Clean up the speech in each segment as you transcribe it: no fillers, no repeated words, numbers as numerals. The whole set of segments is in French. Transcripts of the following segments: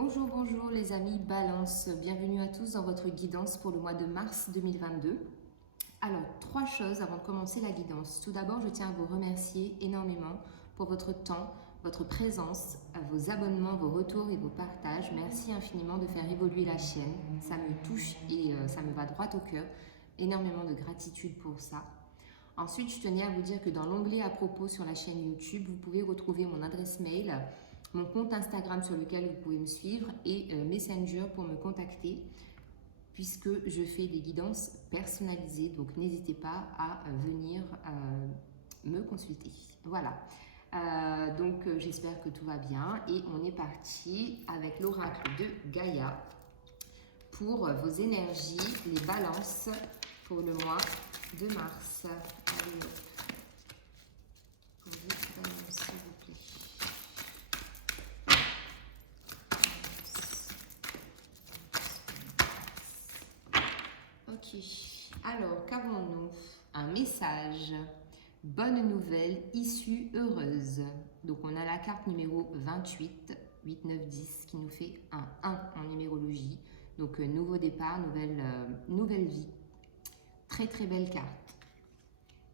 Bonjour, bonjour les amis Balance, bienvenue à tous dans votre guidance pour le mois de mars 2022. Alors, 3 choses avant de commencer la guidance. Tout d'abord, je tiens à vous remercier énormément pour votre temps, votre présence, vos abonnements, vos retours et vos partages. Merci infiniment de faire évoluer la chaîne, ça me touche et ça me va droit au cœur. Énormément de gratitude pour ça. Ensuite, je tenais à vous dire que dans l'onglet à propos sur la chaîne YouTube, vous pouvez retrouver mon adresse mail, mon compte Instagram sur lequel vous pouvez me suivre et Messenger pour me contacter puisque je fais des guidances personnalisées. Donc, n'hésitez pas à venir me consulter. Voilà. J'espère que tout va bien et on est parti avec l'oracle de Gaïa pour vos énergies, les balances pour le mois de mars. Allez, pour les balances, s'il vous plaît. Ok, alors qu'avons-nous? Un message. Bonne nouvelle, issue heureuse. Donc on a la carte numéro 28, 8, 9, 10 qui nous fait un 1 en numérologie. Donc nouveau départ, nouvelle vie. Très très belle carte.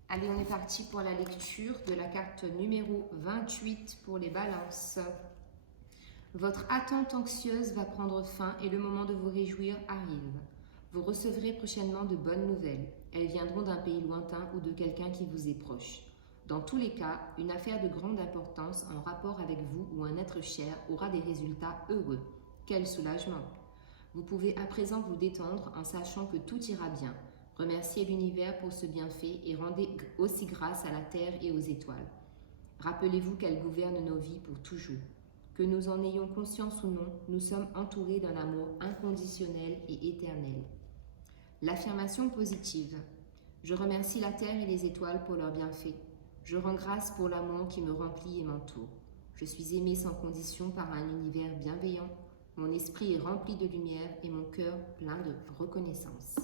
Allez, on est parti pour la lecture de la carte numéro 28 pour les balances. Votre attente anxieuse va prendre fin et le moment de vous réjouir arrive. Vous recevrez prochainement de bonnes nouvelles. Elles viendront d'un pays lointain ou de quelqu'un qui vous est proche. Dans tous les cas, une affaire de grande importance en rapport avec vous ou un être cher aura des résultats heureux. Quel soulagement! Vous pouvez à présent vous détendre en sachant que tout ira bien. Remerciez l'univers pour ce bienfait et rendez aussi grâce à la terre et aux étoiles. Rappelez-vous qu'elles gouvernent nos vies pour toujours. Que nous en ayons conscience ou non, nous sommes entourés d'un amour inconditionnel et éternel. L'affirmation positive. Je remercie la terre et les étoiles pour leurs bienfaits. Je rends grâce pour l'amour qui me remplit et m'entoure. Je suis aimée sans condition par un univers bienveillant. Mon esprit est rempli de lumière et mon cœur plein de reconnaissance.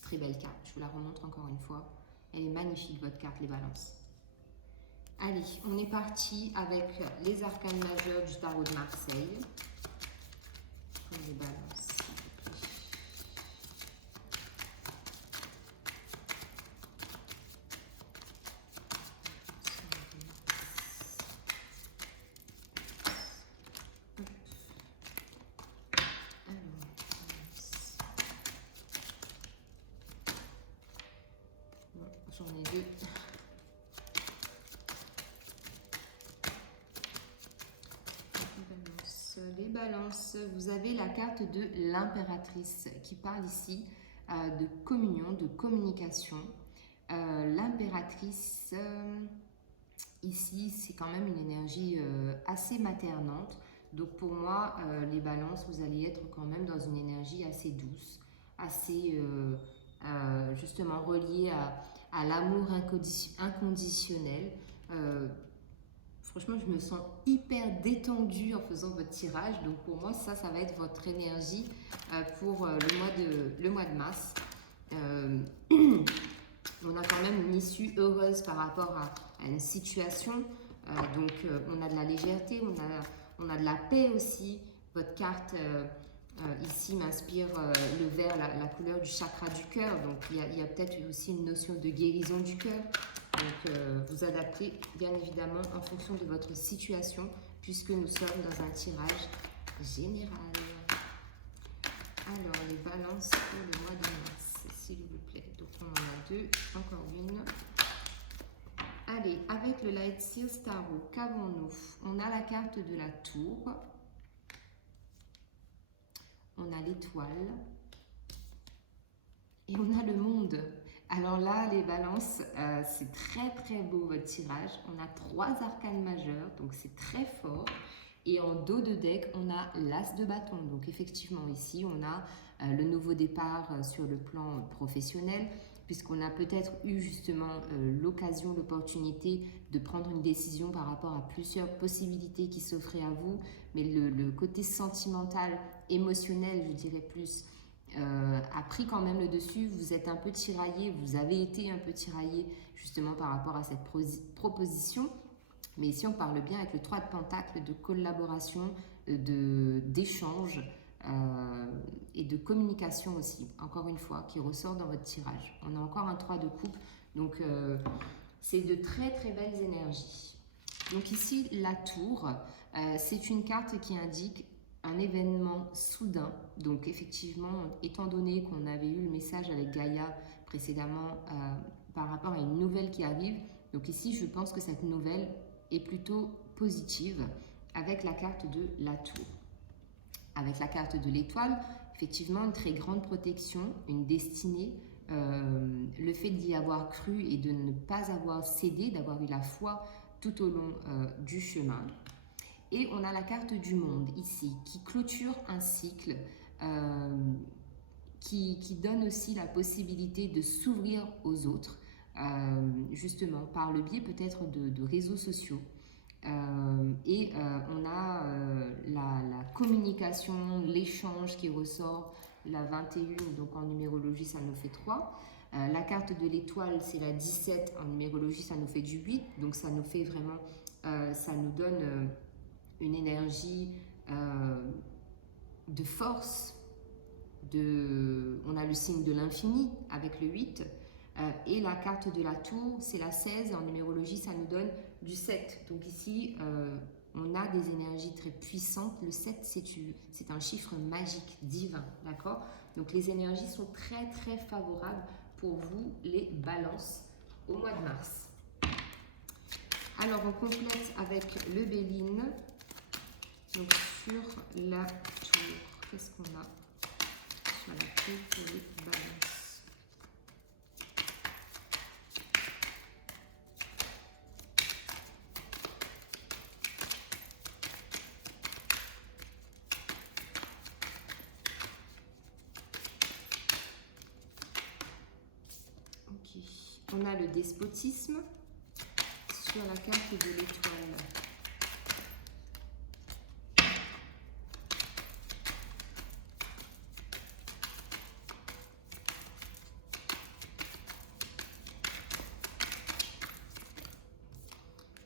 Très belle carte, je vous la remontre encore une fois. Elle est magnifique, votre carte, les balances. Allez, on est parti avec les arcanes majeurs du tarot de Marseille. Pour les balances. J'en ai deux. Les balances, vous avez la carte de l'impératrice qui parle ici de communion, de communication. L'impératrice, ici, c'est quand même une énergie assez maternante. Donc pour moi, les balances, vous allez être quand même dans une énergie assez douce, assez justement reliée à l'amour inconditionnel. Franchement, je me sens hyper détendue en faisant votre tirage. Donc pour moi, ça va être votre énergie pour le mois de mars. On a quand même une issue heureuse par rapport à une situation. On a de la légèreté, on a de la paix aussi. Votre carte ici m'inspire le vert, la couleur du chakra du cœur. Donc il y a peut-être aussi une notion de guérison du cœur. Donc vous adaptez bien évidemment en fonction de votre situation puisque nous sommes dans un tirage général. Alors les balances pour le mois de mars, s'il vous plaît. Donc on en a deux, encore une. Allez, avec le Light Seals Tarot, qu'avons-nous? On a la carte de la tour. On a l'étoile. Et on a le monde. Alors là, les balances, c'est très très beau votre tirage. On a 3 arcanes majeurs, donc c'est très fort. Et en dos de deck, on a l'as de bâton. Donc effectivement, ici, on a le nouveau départ sur le plan professionnel, puisqu'on a peut-être eu justement l'occasion, l'opportunité de prendre une décision par rapport à plusieurs possibilités qui s'offraient à vous. Mais le côté sentimental, émotionnel, je dirais plus, a pris quand même le dessus. Vous êtes un peu tiraillé, vous avez été un peu tiraillé justement par rapport à cette proposition. Mais ici, on parle bien avec le 3 de Pentacle de collaboration, d'échange et de communication aussi, encore une fois, qui ressort dans votre tirage. On a encore un 3 de coupe, donc c'est de très très belles énergies. Donc ici, la tour, c'est une carte qui indique un événement soudain. Donc effectivement, étant donné qu'on avait eu le message avec Gaïa précédemment par rapport à une nouvelle qui arrive, donc ici, je pense que cette nouvelle est plutôt positive avec la carte de la tour. Avec la carte de l'étoile, effectivement, une très grande protection, une destinée, le fait d'y avoir cru et de ne pas avoir cédé, d'avoir eu la foi tout au long du chemin. Et on a la carte du monde ici, qui clôture un cycle, qui donne aussi la possibilité de s'ouvrir aux autres, justement par le biais peut-être de réseaux sociaux. On a la communication, l'échange qui ressort, la 21, donc en numérologie ça nous fait 3. La carte de l'étoile c'est la 17, en numérologie ça nous fait du 8, donc ça nous fait vraiment, ça nous donne une énergie de force, on a le signe de l'infini avec le 8. Et la carte de la tour, c'est la 16. En numérologie, ça nous donne du 7. Donc ici, on a des énergies très puissantes. Le 7, c'est un chiffre magique, divin, d'accord? Donc les énergies sont très, très favorables pour vous, les balances, au mois de mars. Alors, on complète avec le Béline. Donc sur la tour, qu'est-ce qu'on a sur la tour pour les balances? Ok, on a le despotisme sur la carte de l'étoile.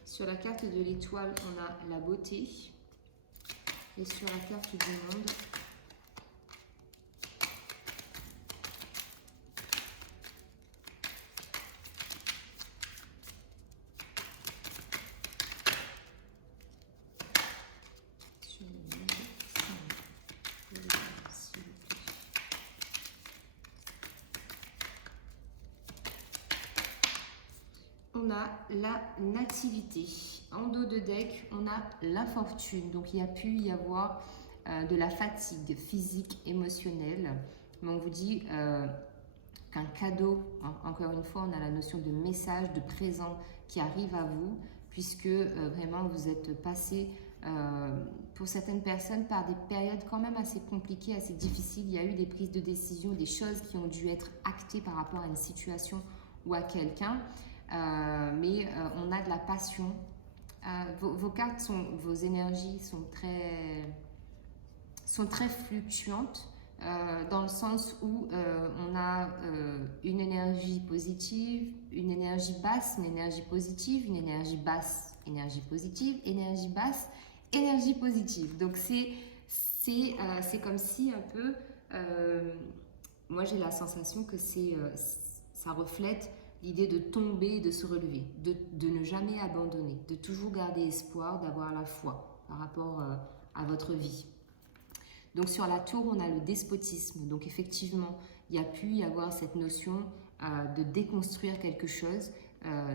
Sur la carte de l'étoile, on a la beauté. Et sur la carte du monde, on a la nativité. En dos de deck, on a l'infortune. Donc, il y a pu y avoir de la fatigue physique, émotionnelle. Mais on vous dit qu'un cadeau, encore une fois, on a la notion de message, de présent qui arrive à vous, puisque vraiment, vous êtes passé, pour certaines personnes, par des périodes quand même assez compliquées, assez difficiles. Il y a eu des prises de décision, des choses qui ont dû être actées par rapport à une situation ou à quelqu'un. Mais on a de la passion. Vos cartes, vos énergies sont très fluctuantes, dans le sens où on a une énergie positive, une énergie basse, une énergie positive, une énergie basse, énergie positive, énergie basse, énergie positive. Donc c'est comme si un peu, moi j'ai la sensation que ça reflète l'idée de tomber et de se relever, de ne jamais abandonner, de toujours garder espoir, d'avoir la foi par rapport à votre vie. Donc sur la tour, on a le despotisme. Donc effectivement, il y a pu y avoir cette notion de déconstruire quelque chose,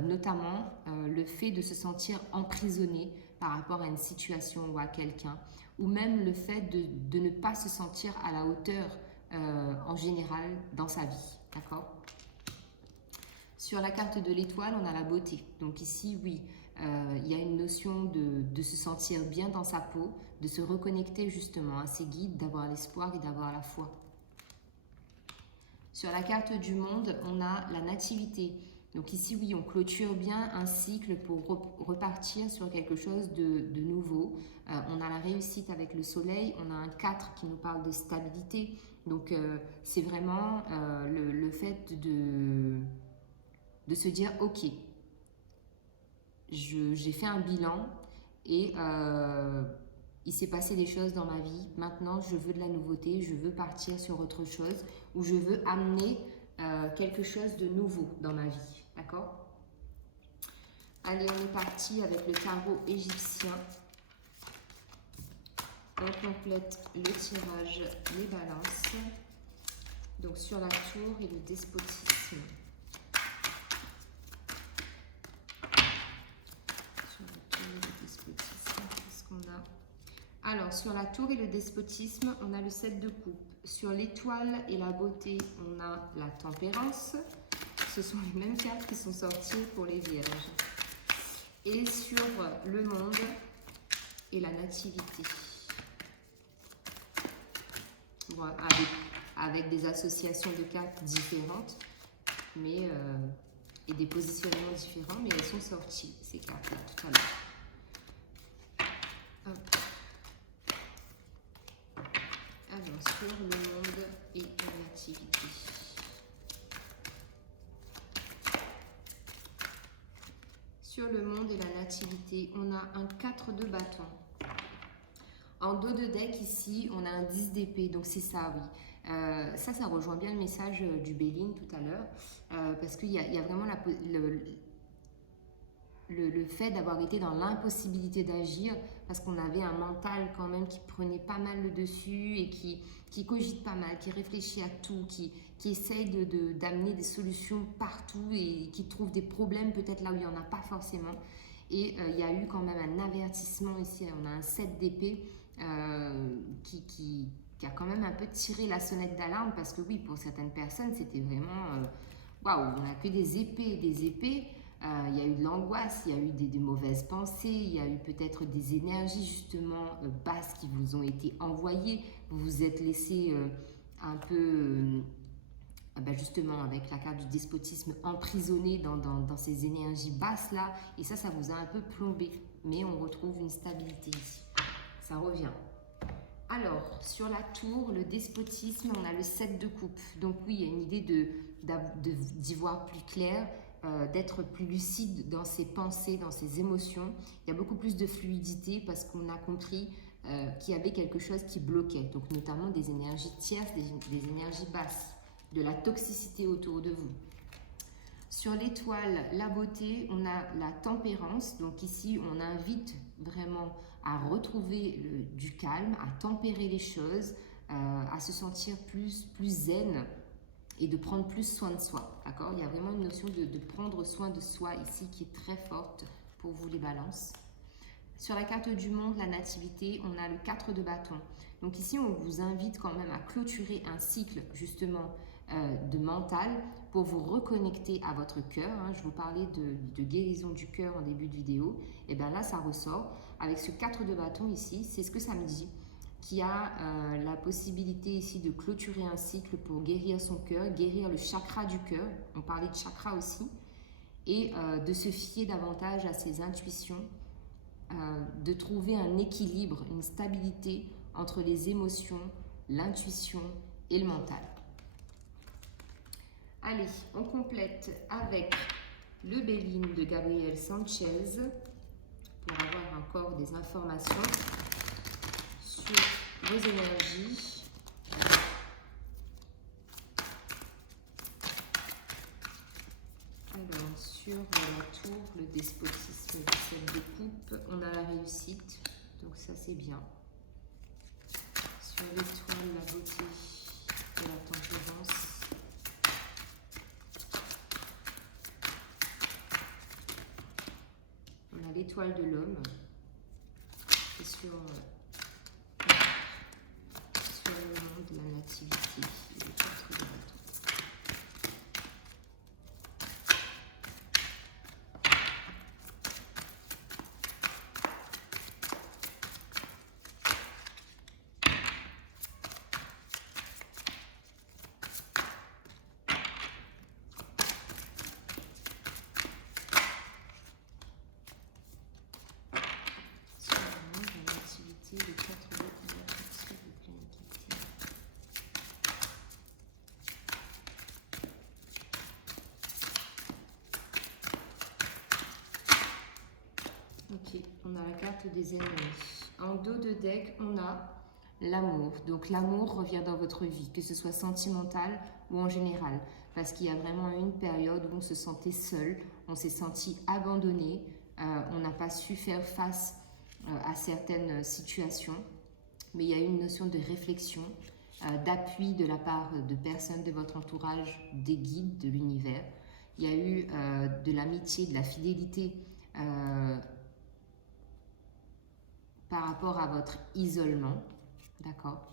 notamment le fait de se sentir emprisonné par rapport à une situation ou à quelqu'un, ou même le fait de ne pas se sentir à la hauteur en général dans sa vie. D'accord ? Sur la carte de l'étoile, on a la beauté. Donc ici, oui, il y a une notion de se sentir bien dans sa peau, de se reconnecter justement à ses guides, d'avoir l'espoir et d'avoir la foi. Sur la carte du monde, on a la nativité. Donc ici, oui, on clôture bien un cycle pour repartir sur quelque chose de nouveau. On a la réussite avec le soleil, on a un 4 qui nous parle de stabilité. Donc c'est vraiment le fait de se dire, ok, j'ai fait un bilan et il s'est passé des choses dans ma vie. Maintenant, je veux de la nouveauté, je veux partir sur autre chose ou je veux amener quelque chose de nouveau dans ma vie. D'accord? Allez, on est parti avec le tarot égyptien. On complète le tirage, les balances. Donc sur la tour et le despotisme. Sur la tour et le despotisme, qu'est-ce qu'on a? Alors sur la tour et le despotisme, on a le 7 de coupe. Sur l'étoile et la beauté, on a la tempérance. Ce sont les mêmes cartes qui sont sorties pour les vierges. Et sur le monde et la nativité. Voilà, avec des associations de cartes différentes, mais, et des positionnements différents, mais elles sont sorties, ces cartes-là, tout à l'heure. Alors, sur le monde et la nativité. Sur le monde et la nativité, on a un 4 de bâton. En dos de deck, ici, on a un 10 d'épée, donc c'est ça, oui. Ça rejoint bien le message du Béline tout à l'heure, parce qu'il y a vraiment le fait d'avoir été dans l'impossibilité d'agir, parce qu'on avait un mental quand même qui prenait pas mal le dessus et qui cogite pas mal, qui réfléchit à tout, qui essaye d'amener des solutions partout et qui trouve des problèmes peut-être là où il n'y en a pas forcément. Et il y a eu quand même un avertissement ici, on a un 7 d'épée qui a quand même un peu tiré la sonnette d'alarme, parce que oui, pour certaines personnes, c'était vraiment waouh, on n'a que des épées et des épées. Il y a eu de l'angoisse, il y a eu des mauvaises pensées, il y a eu peut-être des énergies justement basses qui vous ont été envoyées. Vous vous êtes laissé un peu, justement avec la carte du despotisme, emprisonné dans ces énergies basses-là. Et ça vous a un peu plombé. Mais on retrouve une stabilité ici. Ça revient. Alors, sur la tour, le despotisme, on a le 7 de coupe. Donc oui, il y a une idée d'y voir plus clair, d'être plus lucide dans ses pensées, dans ses émotions. Il y a beaucoup plus de fluidité parce qu'on a compris qu'il y avait quelque chose qui bloquait. Donc notamment des énergies tierces, des énergies basses, de la toxicité autour de vous. Sur l'étoile, la beauté, on a la tempérance. Donc ici, on invite vraiment à retrouver du calme, à tempérer les choses, à se sentir plus zen et de prendre plus soin de soi. D'accord? Il y a vraiment une notion de prendre soin de soi ici qui est très forte pour vous les balances. Sur la carte du monde, la nativité, on a le 4 de bâton. Donc ici, on vous invite quand même à clôturer un cycle justement de mental pour vous reconnecter à votre cœur. Je vous parlais de guérison du cœur en début de vidéo. Et bien là, ça ressort. Avec ce 4 de bâton ici, c'est ce que ça me dit. Qui a la possibilité ici de clôturer un cycle pour guérir son cœur, guérir le chakra du cœur. On parlait de chakra aussi. Et de se fier davantage à ses intuitions, de trouver un équilibre, une stabilité entre les émotions, l'intuition et le mental. Allez, on complète avec le Béline de Gabriel Sanchez pour avoir encore des informations sur vos énergies. Alors, sur la tour, le despotisme de celle de coupe, on a la réussite, donc ça c'est bien. Sur l'étoile, la beauté et la tempérance. On a l'étoile de l'homme. Et sur le monde, la nativité et le 4 de bâton. des ennemis. En dos de deck, on a l'amour. Donc l'amour revient dans votre vie, que ce soit sentimental ou en général. Parce qu'il y a vraiment une période où on se sentait seul, on s'est senti abandonné, on n'a pas su faire face à certaines situations. Mais il y a eu une notion de réflexion, d'appui de la part de personnes de votre entourage, des guides de l'univers. Il y a eu de l'amitié, de la fidélité par rapport à votre isolement, d'accord?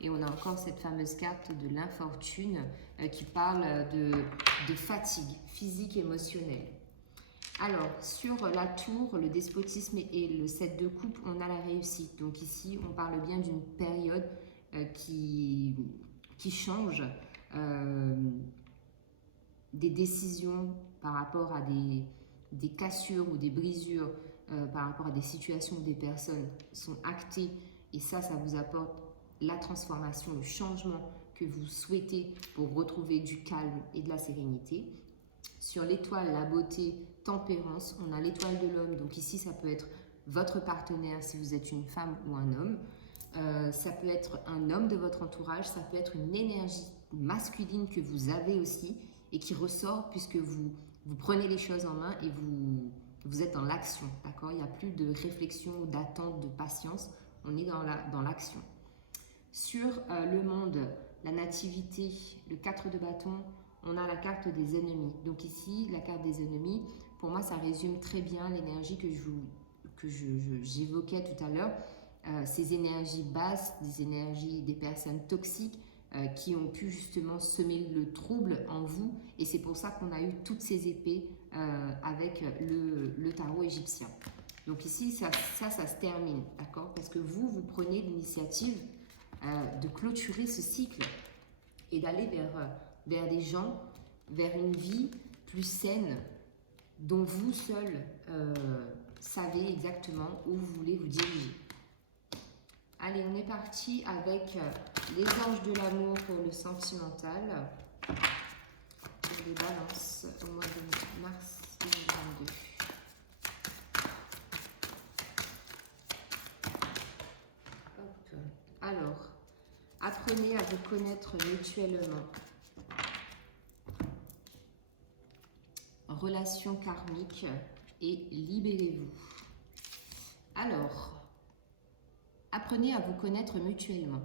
Et on a encore cette fameuse carte de l'infortune qui parle de fatigue physique et émotionnelle. Alors, sur la tour, le despotisme et le 7 de coupe, on a la réussite. Donc ici, on parle bien d'une période qui change, des décisions par rapport à des cassures ou des brisures, par rapport à des situations où des personnes sont actées. Et ça vous apporte la transformation, le changement que vous souhaitez pour retrouver du calme et de la sérénité. Sur l'étoile, la beauté, tempérance, on a l'étoile de l'homme. Donc ici, ça peut être votre partenaire si vous êtes une femme ou un homme. Ça peut être un homme de votre entourage. Ça peut être une énergie masculine que vous avez aussi et qui ressort puisque vous prenez les choses en main et vous êtes dans l'action. D'accord? Il n'y a plus de réflexion, d'attente, de patience. On est dans l'action. Sur le monde, la nativité, le 4 de bâton, on a la carte des ennemis. Donc ici, la carte des ennemis, pour moi, ça résume très bien l'énergie que j'évoquais tout à l'heure. Ces énergies basses, des énergies des personnes toxiques qui ont pu justement semer le trouble en vous. Et c'est pour ça qu'on a eu toutes ces épées avec le tarot égyptien. Donc ici, ça se termine, d'accord? Parce que vous prenez l'initiative de clôturer ce cycle et d'aller vers des gens, vers une vie plus saine, dont vous seul savez exactement où vous voulez vous diriger. Allez, on est parti avec les anges de l'amour pour le sentimental. Pour les balances au mois de mars 2022. Hop. Alors, apprenez à vous connaître mutuellement. Relation karmique et libérez-vous. Alors, apprenez à vous connaître mutuellement.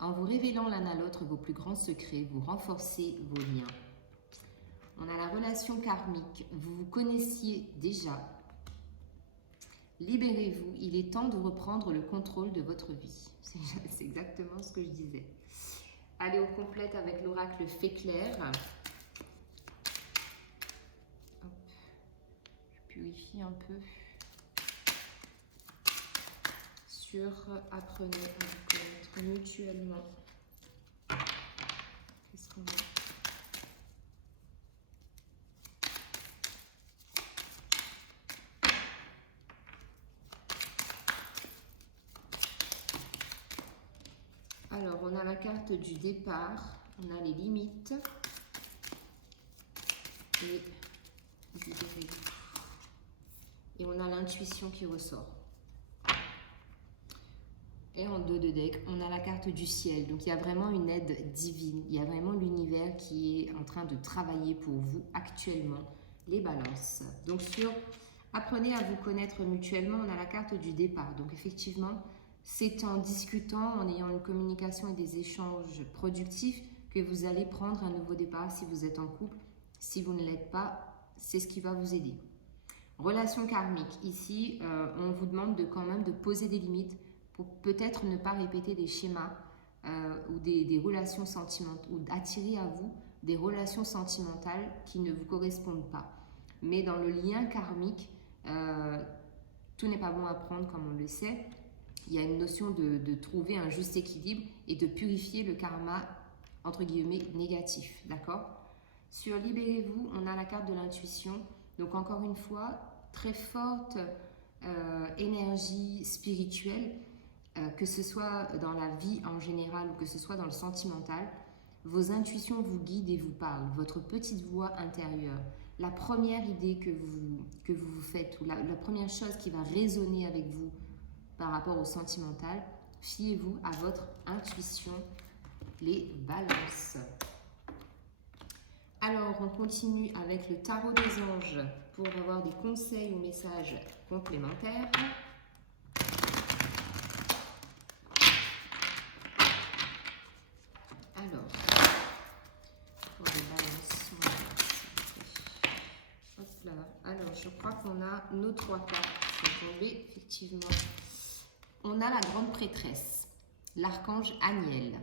En vous révélant l'un à l'autre vos plus grands secrets, vous renforcez vos liens. On a la relation karmique. Vous vous connaissiez déjà. Libérez-vous. Il est temps de reprendre le contrôle de votre vie. C'est exactement ce que je disais. Allez, on complète avec l'oracle Fée Claire. Hop. Je purifie un peu. Sur apprenez à vous connaître mutuellement. Qu'est-ce qu'on a ? Alors, on a la carte du départ, on a les limites et on a l'intuition qui ressort. Et en dos de deck, on a la carte du ciel. Donc, il y a vraiment une aide divine. Il y a vraiment l'univers qui est en train de travailler pour vous actuellement, les balances. Donc, sur apprenez à vous connaître mutuellement, on a la carte du départ. Donc, effectivement, c'est en discutant, en ayant une communication et des échanges productifs que vous allez prendre un nouveau départ si vous êtes en couple. Si vous ne l'êtes pas, c'est ce qui va vous aider. Relation karmique. Ici, on vous demande quand même de poser des limites pour peut-être ne pas répéter des schémas ou des relations sentimentales ou d'attirer à vous des relations sentimentales qui ne vous correspondent pas. Mais dans le lien karmique, tout n'est pas bon à prendre comme on le sait. Il y a une notion de trouver un juste équilibre et de purifier le karma, entre guillemets, négatif. D'accord ? Sur Libérez-vous, on a la carte de l'intuition. Donc encore une fois, très forte énergie spirituelle, que ce soit dans la vie en général ou que ce soit dans le sentimental. Vos intuitions vous guident et vous parlent. Votre petite voix intérieure. La première idée que vous faites ou la première chose qui va résonner avec vous par rapport au sentimental. Fiez-vous à votre intuition, les balances. Alors, on continue avec le tarot des anges pour avoir des conseils ou messages complémentaires. Alors, pour les balances, voilà, hop là. Alors, je crois qu'on a nos 3 cartes qui sont tombées, effectivement. On a la grande prêtresse, l'archange Aniel.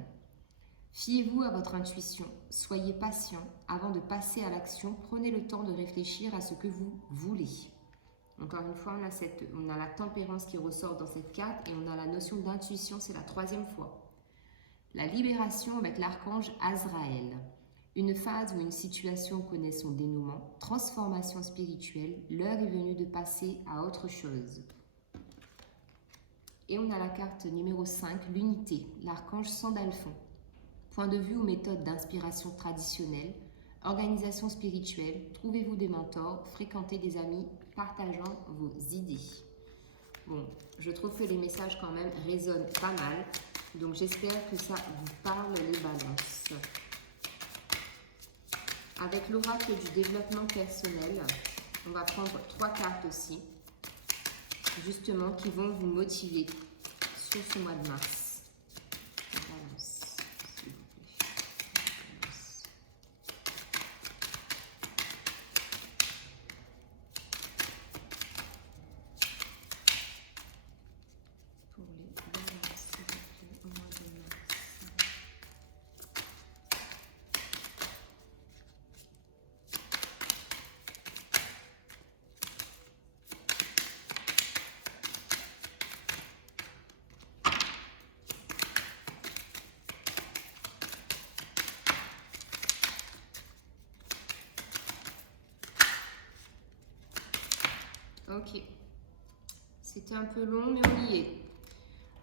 Fiez-vous à votre intuition, soyez patient. Avant de passer à l'action, prenez le temps de réfléchir à ce que vous voulez. Encore une fois, on a la tempérance qui ressort dans cette carte et on a la notion d'intuition, c'est la 3e fois. La libération avec l'archange Azraël. Une phase ou une situation connaît son dénouement, transformation spirituelle, l'heure est venue de passer à autre chose. Et on a la carte numéro 5, l'unité, l'archange Sandalphon. Point de vue ou méthode d'inspiration traditionnelle, organisation spirituelle, trouvez-vous des mentors, fréquentez des amis, partageant vos idées. Bon, je trouve que les messages quand même résonnent pas mal, donc j'espère que ça vous parle les balances. Avec l'oracle du développement personnel, on va prendre 3 cartes aussi, justement, qui vont vous motiver sur ce mois de mars. Balance, s'il vous plaît. Balance. Pour les balances, s'il vous plaît, au mois de mars. Ok, c'était un peu long, mais on y est.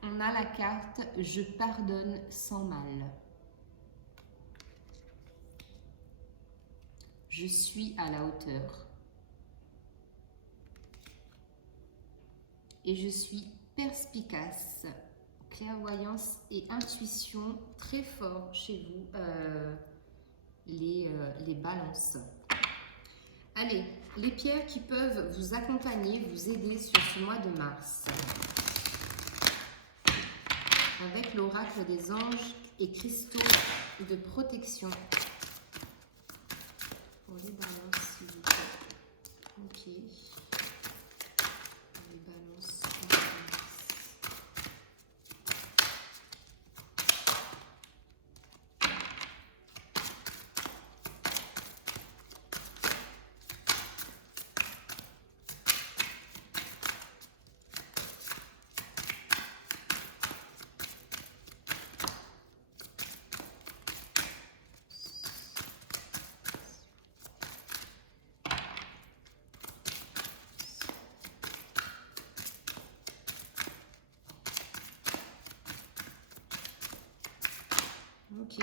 On a la carte « Je pardonne sans mal ». Je suis à la hauteur. Et je suis perspicace. Clairvoyance et intuition très fort chez vous, les balances. Allez, les pierres qui peuvent vous accompagner, vous aider sur ce mois de mars. Avec l'oracle des anges et cristaux de protection. Pour les balances, s'il vous plaît. Ok. Les balances. Ok.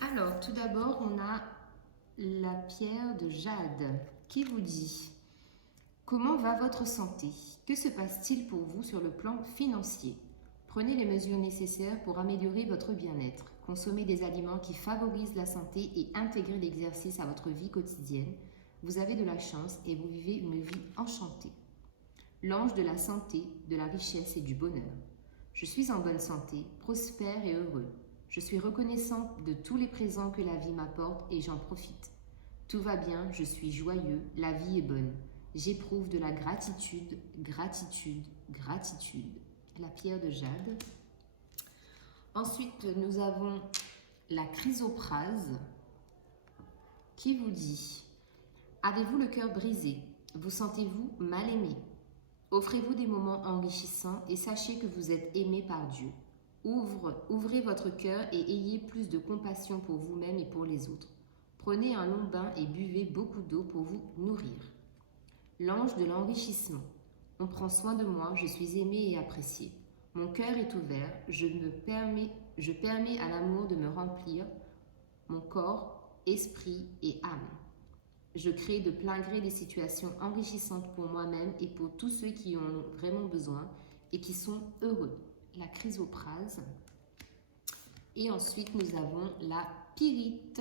Alors, tout d'abord, on a la pierre de jade qui vous dit « Comment va votre santé? Que se passe-t-il pour vous sur le plan financier? Prenez les mesures nécessaires pour améliorer votre bien-être. Consommez des aliments qui favorisent la santé et intégrez l'exercice à votre vie quotidienne. Vous avez de la chance et vous vivez une vie enchantée. L'ange de la santé, de la richesse et du bonheur. Je suis en bonne santé, prospère et heureux. Je suis reconnaissante de tous les présents que la vie m'apporte et j'en profite. Tout va bien, je suis joyeux, la vie est bonne. J'éprouve de la gratitude, gratitude, gratitude. » La pierre de jade. Ensuite, nous avons la chrysoprase qui vous dit « Avez-vous le cœur brisé? Vous sentez-vous mal aimé? Offrez-vous des moments enrichissants et sachez que vous êtes aimé par Dieu. Ouvrez votre cœur et ayez plus de compassion pour vous-même et pour les autres. Prenez un long bain et buvez beaucoup d'eau pour vous nourrir. L'ange de l'enrichissement. On prend soin de moi, je suis aimé et apprécié. Mon cœur est ouvert, je permets à l'amour de me remplir, mon corps, esprit et âme. Je crée de plein gré des situations enrichissantes pour moi-même et pour tous ceux qui en ont vraiment besoin et qui sont heureux. La chrysoprase. Et ensuite, nous avons la pyrite.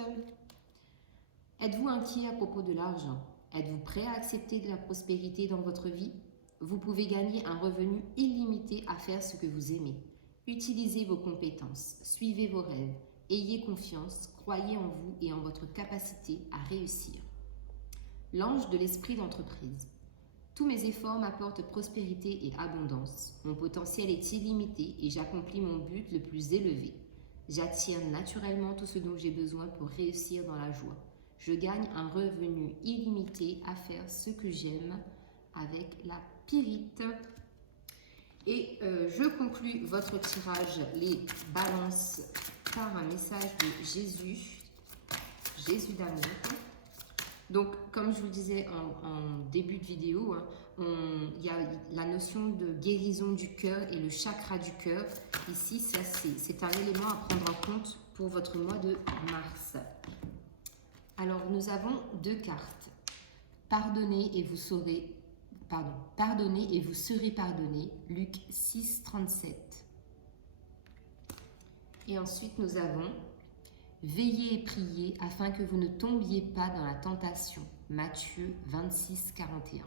Êtes-vous inquiet à propos de l'argent? Êtes-vous prêt à accepter de la prospérité dans votre vie? Vous pouvez gagner un revenu illimité à faire ce que vous aimez. Utilisez vos compétences, suivez vos rêves, ayez confiance, croyez en vous et en votre capacité à réussir. L'ange de l'esprit d'entreprise. Tous mes efforts m'apportent prospérité et abondance. Mon potentiel est illimité et j'accomplis mon but le plus élevé. J'attire naturellement tout ce dont j'ai besoin pour réussir dans la joie. Je gagne un revenu illimité à faire ce que j'aime avec la pyrite. Et je conclus votre tirage, les balances, par un message de Jésus, Jésus d'amour. Donc, comme je vous le disais en début de vidéo, il y a la notion de guérison du cœur et le chakra du cœur. Ici, c'est un élément à prendre en compte pour votre mois de mars. Alors, nous avons deux cartes. Pardonnez et vous serez pardonné. Luc 6, 37. Et ensuite, nous avons veillez et priez afin que vous ne tombiez pas dans la tentation. Matthieu 26, 41.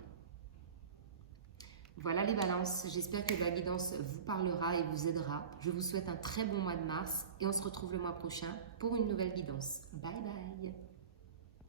Voilà les balances. J'espère que la guidance vous parlera et vous aidera. Je vous souhaite un très bon mois de mars et on se retrouve le mois prochain pour une nouvelle guidance. Bye bye.